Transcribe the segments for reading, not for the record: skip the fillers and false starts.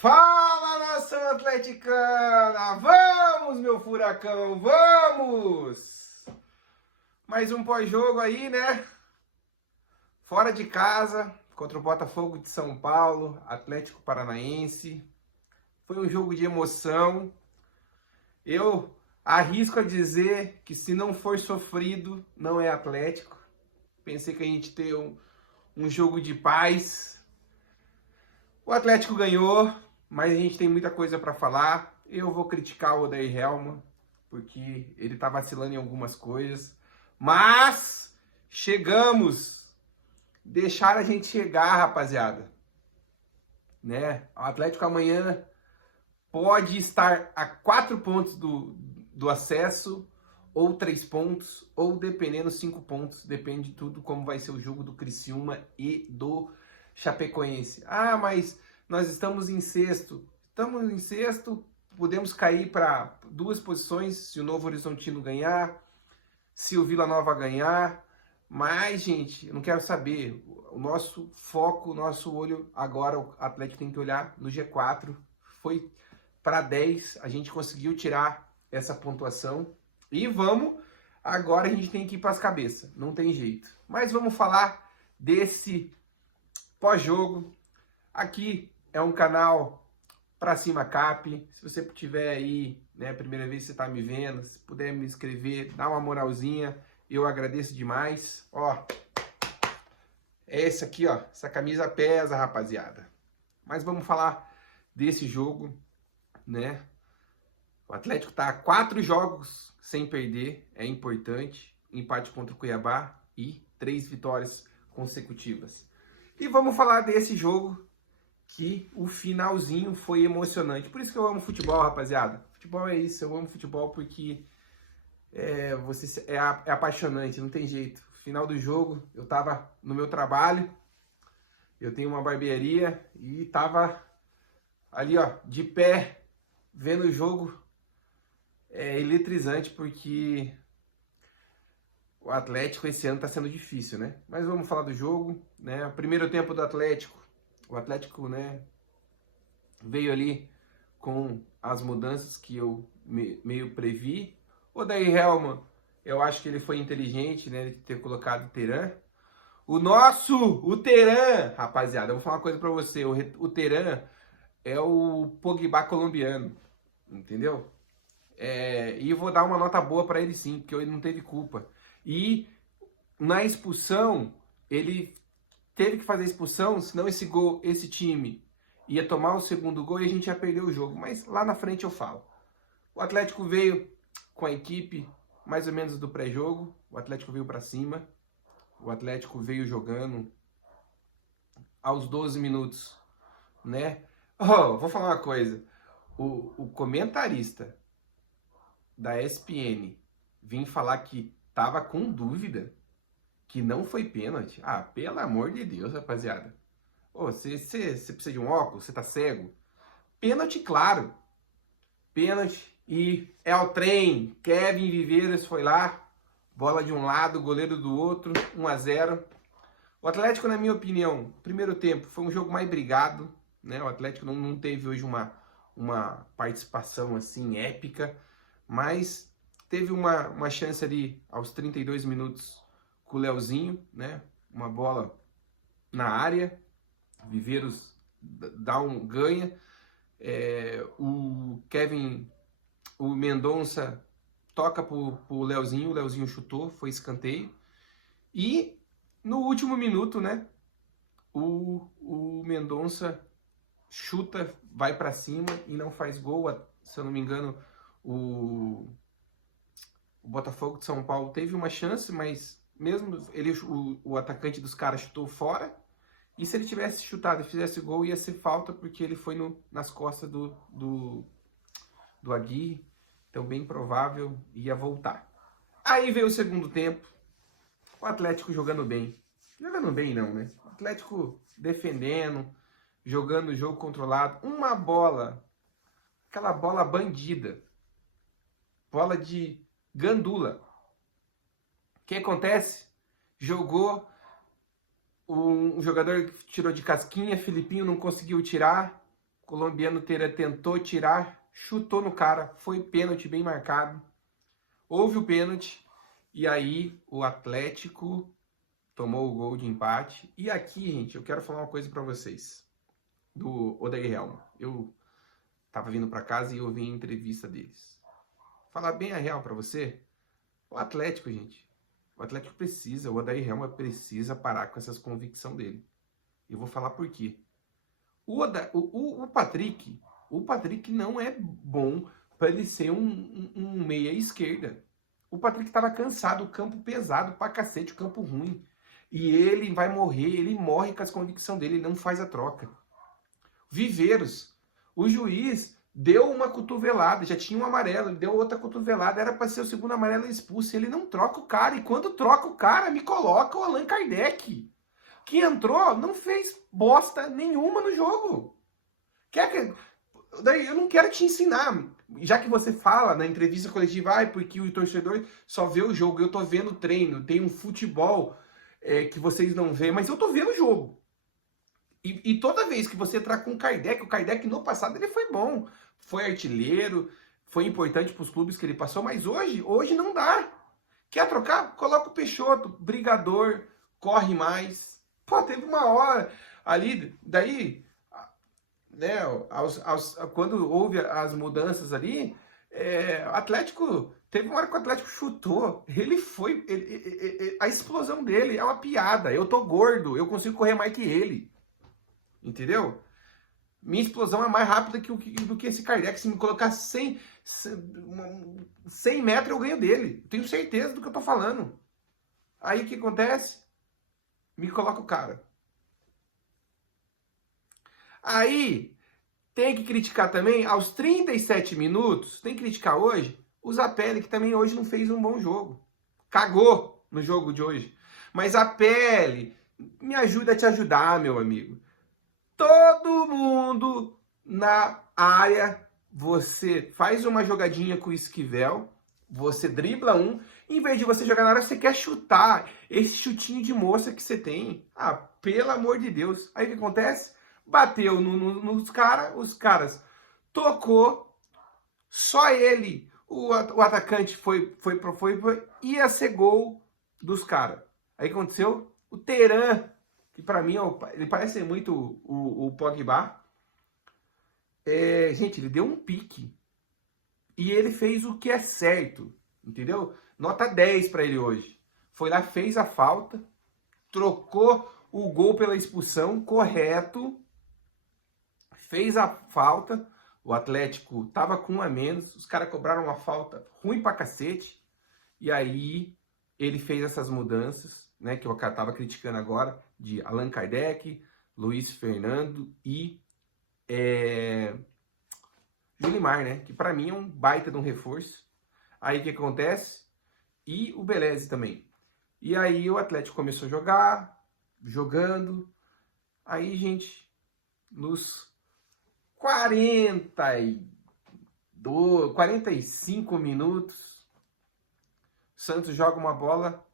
Fala, nação atleticana! Vamos, meu furacão, vamos! Mais um pós-jogo aí, né? Fora de casa, contra o Botafogo de São Paulo, Atlético Paranaense. Foi um jogo de emoção. Eu arrisco a dizer que se não for sofrido, não é Atlético. Pensei que a gente ter um jogo de paz. O Atlético ganhou, mas a gente tem muita coisa para falar. Eu vou criticar o Odair Hellmann, porque ele tá vacilando em algumas coisas. Mas chegamos! Deixaram a gente chegar, rapaziada. Né? O Atlético amanhã pode estar a 4 pontos do acesso, ou 3 pontos, ou dependendo 5 pontos. Depende de tudo como vai ser o jogo do Criciúma e do Chapecoense. Ah, mas nós estamos em sexto. Estamos em sexto, podemos cair para 2 posições se o Novo Horizontino ganhar, se o Vila Nova ganhar. Mas, gente, eu não quero saber. O nosso foco, o nosso olho agora, o Atlético tem que olhar no G4. Foi para 10, a gente conseguiu tirar essa pontuação. E agora a gente tem que ir para as cabeças, não tem jeito. Mas vamos falar desse pós-jogo. Aqui é um canal Pra Cima Cap. Se você tiver aí, né, primeira vez que você tá me vendo, se puder me inscrever, dá uma moralzinha, eu agradeço demais. Ó, é esse aqui, ó, essa camisa pesa, rapaziada. Mas vamos falar desse jogo, né? O Atlético tá a 4 jogos sem perder, é importante. Empate contra o Cuiabá e 3 vitórias consecutivas. E vamos falar desse jogo que o finalzinho foi emocionante. Por isso que eu amo futebol, rapaziada. Futebol é isso, eu amo futebol porque é apaixonante, não tem jeito. Final do jogo, eu tava no meu trabalho, eu tenho uma barbearia e tava ali, ó, de pé, vendo o jogo. É eletrizante porque o Atlético esse ano tá sendo difícil, né? Mas vamos falar do jogo, né? O primeiro tempo do Atlético, o Atlético, né, veio ali com as mudanças que eu meio previ. O Odair Hellmann, eu acho que ele foi inteligente, né, de ter colocado o Terán. O Terán, rapaziada, eu vou falar uma coisa pra você, o Terán é o Pogba colombiano, entendeu? E vou dar uma nota boa para ele sim, porque ele não teve culpa. E na expulsão, ele teve que fazer a expulsão, senão esse time ia tomar o segundo gol e a gente ia perder o jogo. Mas lá na frente eu falo. O Atlético veio com a equipe mais ou menos do pré-jogo. O Atlético veio para cima. O Atlético veio jogando aos 12 minutos, né? Oh, vou falar uma coisa. O comentarista da ESPN vim falar que tava com dúvida que não foi pênalti. Ah, pelo amor de Deus, rapaziada. Você precisa de um óculos? Você tá cego? Pênalti, claro. Pênalti. E é o trem. Kevin Viveiros foi lá. Bola de um lado, goleiro do outro. 1-0. O Atlético, na minha opinião, primeiro tempo, foi um jogo mais brigado, né? O Atlético não teve hoje uma participação assim épica, mas teve uma chance ali aos 32 minutos com o Leozinho, né? Uma bola na área, Viveiros ganha, o Mendonça toca pro Leozinho, o Leozinho chutou, foi escanteio, e no último minuto, né? O Mendonça chuta, vai para cima e não faz gol. Se eu não me engano, o Botafogo de São Paulo teve uma chance, mas mesmo o atacante dos caras chutou fora. E se ele tivesse chutado e fizesse gol, ia ser falta, porque ele foi nas costas do Aguirre. Então, bem provável, ia voltar. Aí veio o segundo tempo. O Atlético jogando bem. Jogando bem não, né? O Atlético defendendo, jogando o jogo controlado. Uma bola, aquela bola bandida. Bola de gandula. O que acontece? Jogou, um jogador tirou de casquinha, Filipinho não conseguiu tirar, colombiano tentou tirar, chutou no cara, foi pênalti bem marcado. Houve o pênalti e aí o Atlético tomou o gol de empate. E aqui, gente, eu quero falar uma coisa pra vocês do Odair Helma. Eu tava vindo pra casa e ouvi a entrevista deles. Falar bem a real pra você, o Atlético, gente, o Atlético precisa, o Odair Helma precisa parar com essas convicções dele. Eu vou falar por quê. O Patrick não é bom para ele ser um meia esquerda. O Patrick estava cansado, o campo pesado pra cacete, o campo ruim. E ele vai morrer, ele morre com as convicções dele, ele não faz a troca. Viveiros, o juiz deu uma cotovelada, já tinha um amarelo, ele deu outra cotovelada, era para ser o segundo amarelo expulso, ele não troca o cara, e quando troca o cara, me coloca o Allan Kardec, que entrou, não fez bosta nenhuma no jogo. Daí eu não quero te ensinar, já que você fala na entrevista coletiva, porque o torcedor só vê o jogo, eu tô vendo o treino, tem um futebol que vocês não vê, mas eu tô vendo o jogo. E toda vez que você entrar com o Kardec no passado ele foi bom, foi artilheiro, foi importante para os clubes que ele passou, mas hoje não dá. Quer trocar? Coloca o Peixoto, brigador, corre mais. Pô, teve uma hora ali, daí, né, quando houve as mudanças ali, o Atlético, teve uma hora que o Atlético chutou, a explosão dele é uma piada, eu tô gordo, eu consigo correr mais que ele. Entendeu? Minha explosão é mais rápida do que esse Kardec. Se me colocar 100 metros, eu ganho dele. Tenho certeza do que eu tô falando. Aí o que acontece? Me coloca o cara. Aí tem que criticar também, aos 37 minutos, tem que criticar hoje, o Zapelli, que também hoje não fez um bom jogo. Cagou no jogo de hoje. Mas a Pele me ajuda a te ajudar, meu amigo. Todo mundo na área, você faz uma jogadinha com o Esquivel, você dribla um, em vez de você jogar na área, você quer chutar esse chutinho de moça que você tem. Ah, pelo amor de Deus. Aí o que acontece? Bateu nos caras, os caras tocou, só ele, o atacante ia ser gol dos caras. Aí o que aconteceu? O Teran, que pra mim, ele parece muito o Pogba. Gente, ele deu um pique. E ele fez o que é certo, entendeu? Nota 10 pra ele hoje. Foi lá, fez a falta, trocou o gol pela expulsão, correto. Fez a falta, o Atlético tava com 1 a menos, os caras cobraram uma falta ruim pra cacete. E aí ele fez essas mudanças, né, que eu tava criticando agora, de Allan Kardec, Luiz Fernando e Julimar, né, que pra mim é um baita de um reforço. Aí o que acontece? E o Beleze também. E aí o Atlético começou a jogar, jogando. Aí, gente, nos 45 minutos, o Santos joga uma bola,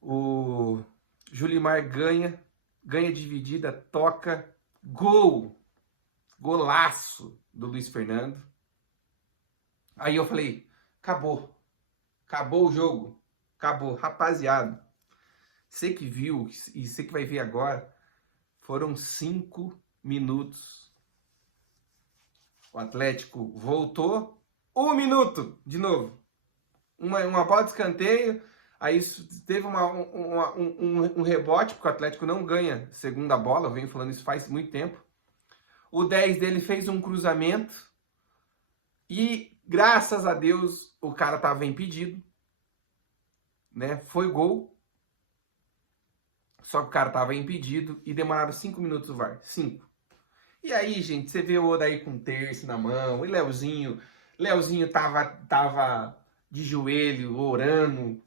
o Julimar ganha dividida, toca, gol, golaço do Luiz Fernando. Aí eu falei, acabou o jogo, acabou. Rapaziada, você que viu e você que vai ver agora, foram 5 minutos. O Atlético voltou, 1 minuto de novo. Uma bola de escanteio, aí teve um rebote, porque o Atlético não ganha segunda bola, eu venho falando isso faz muito tempo. O 10 dele fez um cruzamento e, graças a Deus, o cara estava impedido, né? Foi gol, só que o cara estava impedido e demoraram 5 minutos o VAR, 5. E aí, gente, você vê o Odair com um terço na mão, e Leozinho tava de joelho, orando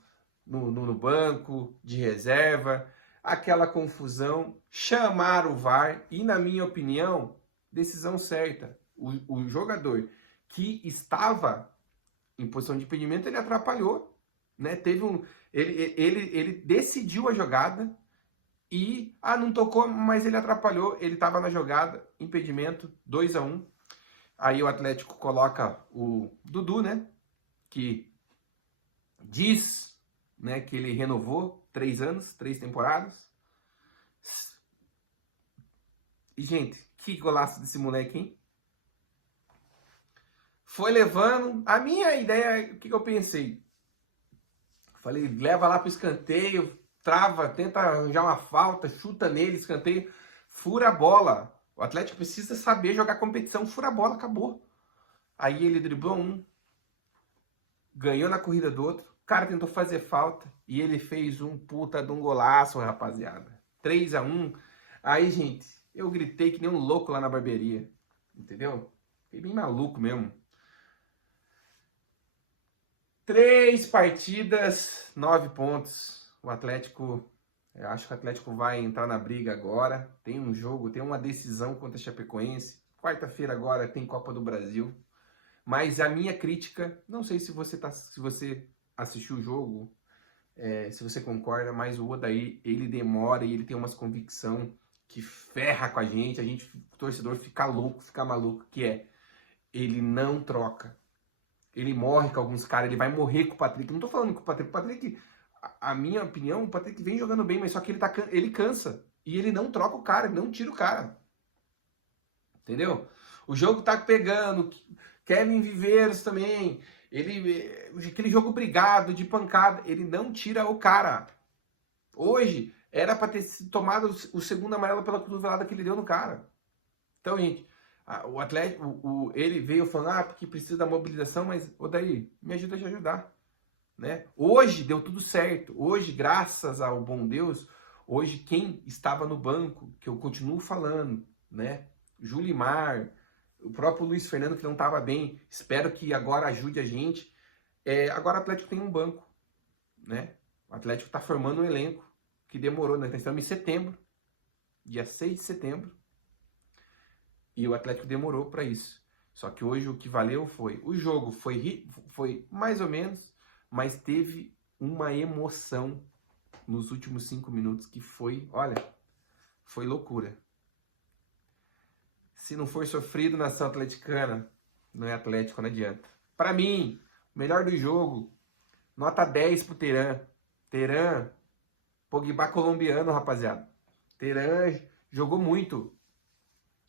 no banco de reserva, aquela confusão, chamaram o VAR, e na minha opinião, decisão certa. O jogador que estava em posição de impedimento, ele atrapalhou, né? Ele decidiu a jogada, E, não tocou, mas ele atrapalhou, ele estava na jogada, impedimento, 2-1. Aí o Atlético coloca o Dudu, né, que diz, né, que ele renovou 3 anos, 3 temporadas. E, gente, que golaço desse moleque, hein? Foi levando. A minha ideia, o que eu pensei? Falei, leva lá pro escanteio, trava, tenta arranjar uma falta, chuta nele, escanteio, fura a bola. O Atlético precisa saber jogar competição, fura a bola, acabou. Aí ele driblou um, ganhou na corrida do outro, o cara tentou fazer falta e ele fez um puta de um golaço, rapaziada. 3-1. Aí, gente, eu gritei que nem um louco lá na barbearia, entendeu? Fiquei bem maluco mesmo. 3 partidas, 9 pontos. O Atlético, eu acho que o Atlético vai entrar na briga agora. Tem um jogo, tem uma decisão contra a Chapecoense. Quarta-feira agora tem Copa do Brasil. Mas a minha crítica, não sei se você assistiu o jogo, se você concorda, mas o Odair, ele demora e ele tem umas convicção que ferra com a gente, o torcedor fica louco, fica maluco, que é, ele não troca. Ele morre com alguns caras, ele vai morrer com o Patrick. Não tô falando com o Patrick, a minha opinião, o Patrick vem jogando bem, mas só que ele cansa. E ele não troca o cara, ele não tira o cara. Entendeu? O jogo tá pegando, Kevin Viveiros também, aquele jogo brigado, de pancada, ele não tira o cara. Hoje, era pra ter tomado o segundo amarelo pela cotovelada que ele deu no cara. Então, gente, o Atlético, ele veio falando, porque precisa da mobilização, mas, Odair, me ajuda a te ajudar, né? Hoje deu tudo certo, hoje, graças ao bom Deus, hoje quem estava no banco, que eu continuo falando, né? Julimar, o próprio Luiz Fernando que não estava bem, espero que agora ajude a gente. Agora o Atlético tem um banco, né? O Atlético está formando um elenco que demorou, né? Nós estamos em setembro, dia 6 de setembro, e o Atlético demorou para isso. Só que hoje o que valeu foi... O jogo foi mais ou menos, mas teve uma emoção nos últimos 5 minutos que foi... Olha, foi loucura. Se não for sofrido nação atleticana, não é Atlético, não adianta. Para mim, o melhor do jogo, nota 10 pro Terán. Terán, Pogba colombiano, rapaziada. Terán jogou muito.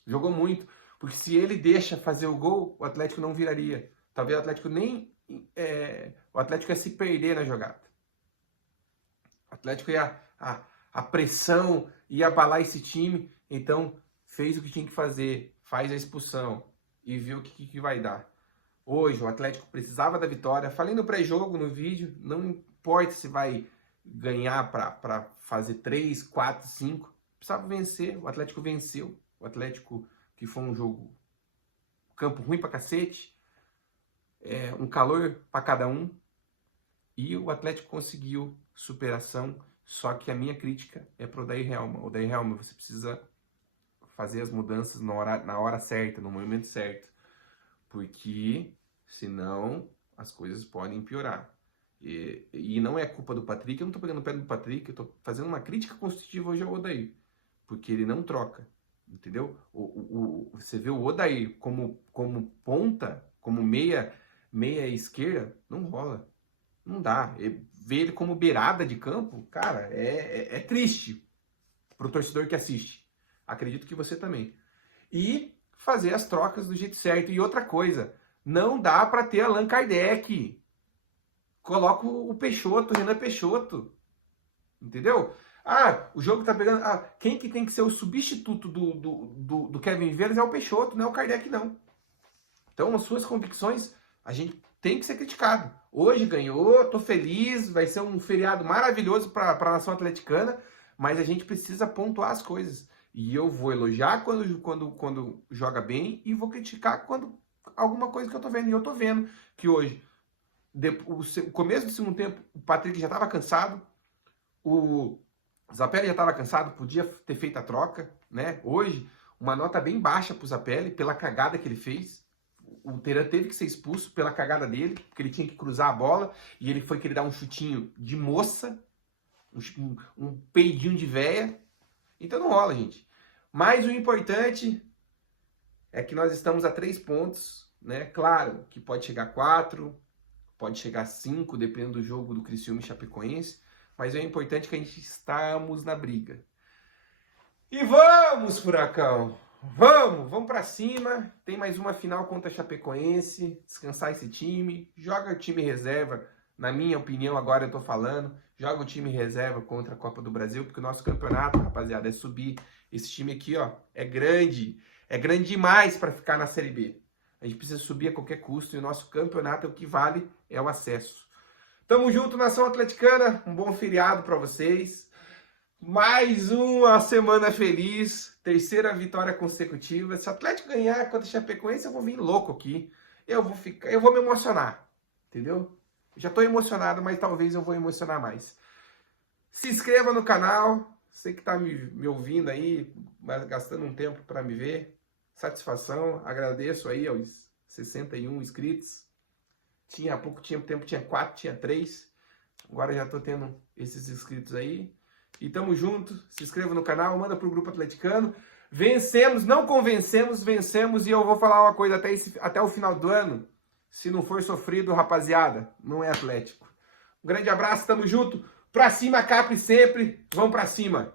Jogou muito, porque se ele deixa fazer o gol, o Atlético não viraria. Talvez o Atlético o Atlético ia se perder na jogada. O Atlético a pressão ia abalar esse time, então fez o que tinha que fazer, faz a expulsão e viu o que vai dar. Hoje o Atlético precisava da vitória. Falei no pré-jogo, no vídeo, não importa se vai ganhar para fazer 3, 4, 5, precisava vencer. O Atlético venceu. O Atlético, que foi um jogo, campo ruim pra cacete, um calor pra cada um, e o Atlético conseguiu superação. Só que a minha crítica é pro Odair Helma. Odair Helma, você precisa fazer as mudanças na hora certa, no momento certo, porque senão as coisas podem piorar. E não é culpa do Patrick, eu não tô pegando o pé do Patrick, eu tô fazendo uma crítica construtiva hoje ao Odair, porque ele não troca. Entendeu? Você vê o Odair como ponta, como meia esquerda, não rola. Não dá. Ver ele como beirada de campo, cara, é triste pro torcedor que assiste. Acredito que você também. E fazer as trocas do jeito certo. E outra coisa, não dá para ter Allan Kardec. Coloca o Peixoto, o Renan Peixoto. Entendeu? O jogo tá pegando... quem que tem que ser o substituto do Kevin Viveiros é o Peixoto, não é o Kardec, não. Então, as suas convicções, a gente tem que ser criticado. Hoje ganhou, tô feliz, vai ser um feriado maravilhoso para a nação atleticana, mas a gente precisa pontuar as coisas. E eu vou elogiar quando joga bem e vou criticar quando alguma coisa que eu tô vendo. E eu tô vendo que hoje, o começo do segundo tempo, o Patrick já tava cansado, o Zapelli já estava cansado, podia ter feito a troca, né? Hoje, uma nota bem baixa para o Zapelli, pela cagada que ele fez. O Terán teve que ser expulso pela cagada dele, porque ele tinha que cruzar a bola, e ele foi querer dar um chutinho de moça, um peidinho de véia, Então não rola, gente. Mas o importante é que nós estamos a 3 pontos, né? Claro que pode chegar a 4, pode chegar a 5, dependendo do jogo do Criciúma e Chapecoense, mas é importante que a gente estamos na briga. E vamos, Furacão! Vamos pra cima. Tem mais uma final contra a Chapecoense. Descansar esse time. Joga o time reserva. Na minha opinião, agora eu tô falando. Joga o time reserva contra a Copa do Brasil, porque o nosso campeonato, rapaziada, é subir. Esse time aqui, ó, é grande. É grande demais para ficar na Série B. A gente precisa subir a qualquer custo e o nosso campeonato, o que vale é o acesso. Tamo junto, Nação Atleticana. Um bom feriado para vocês. Mais uma semana feliz, 3ª vitória consecutiva. Se o Atlético ganhar contra o Chapecoense, eu vou vir louco aqui. Eu vou me emocionar, entendeu? Já tô emocionado, mas talvez eu vou emocionar mais. Se inscreva no canal, você que tá me ouvindo aí, gastando um tempo para me ver. Satisfação, agradeço aí aos 61 inscritos. Há pouco tempo tinha 4, tinha 3. Agora já tô tendo esses inscritos aí. E tamo junto, se inscreva no canal, manda pro Grupo Atleticano. Vencemos, não convencemos, vencemos. E eu vou falar uma coisa até o final do ano. Se não for sofrido, rapaziada, não é Atlético. Um grande abraço, tamo junto. Pra cima, Capri sempre. Vamos pra cima.